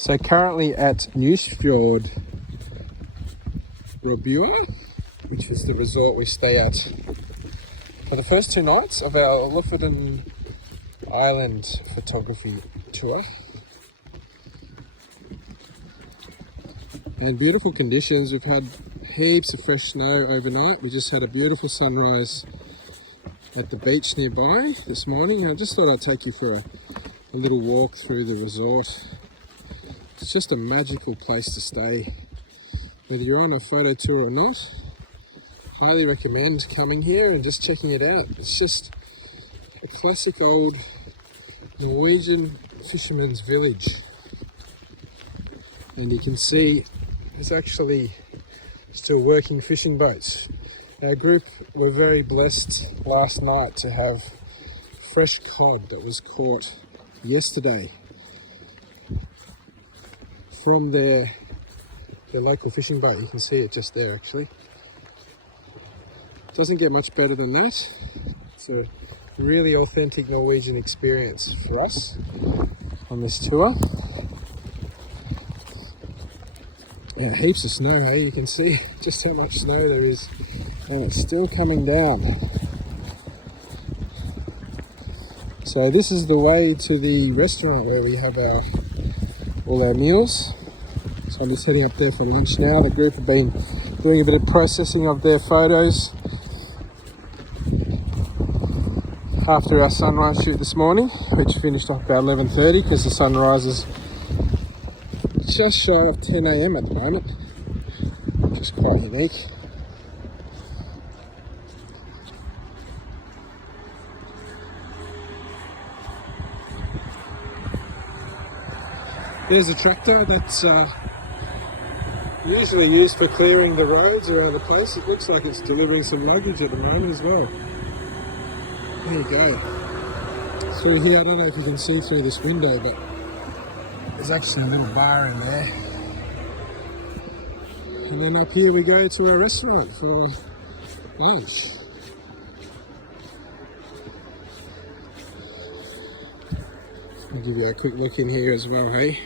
So currently at Nusfjord Rorbuer, which is the resort we stay at for the first 2 nights of our Lofoten Island photography tour. And beautiful conditions. We've had heaps of fresh snow overnight. We just had a beautiful sunrise at the beach nearby this morning. I just thought I'd take you for a little walk through the resort. It's just a magical place to stay. Whether you're on a photo tour or not, highly recommend coming here and just checking it out. It's just a classic old Norwegian fisherman's village. And you can see there's actually still working fishing boats. Our group were very blessed last night to have fresh cod that was caught yesterday from their local fishing boat. You can see it just there actually. Doesn't get much better than that. It's a really authentic Norwegian experience for us on this tour. Yeah, heaps of snow, hey? You can see just how much snow there is, and it's still coming down. So this is the way to the restaurant where we have all our meals. So I'm just heading up there for lunch now. The group have been doing a bit of processing of their photos after our sunrise shoot this morning, which finished off about 11:30 because the sun rises just shy of 10 AM at the moment, which is quite unique. There's a tractor that's usually used for clearing the roads around the place. It looks like it's delivering some luggage at the moment as well. There you go. Through here, I don't know if you can see through this window, but there's actually a little bar in there. And then up here we go to our restaurant for lunch. I'll give you a quick look in here as well, hey?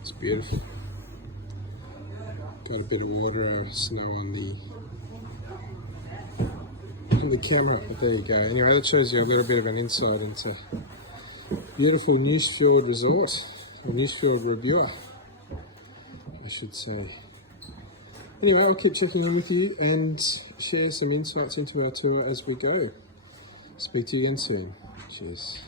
It's beautiful. Got a bit of water or snow on the camera, but there you go. Anyway, that shows you a little bit of an insight into beautiful Nusfjord Resort, or Nusfjord Rorbuer, I should say. Anyway, I'll keep checking in with you and share some insights into our tour as we go. Speak to you again soon. Cheers.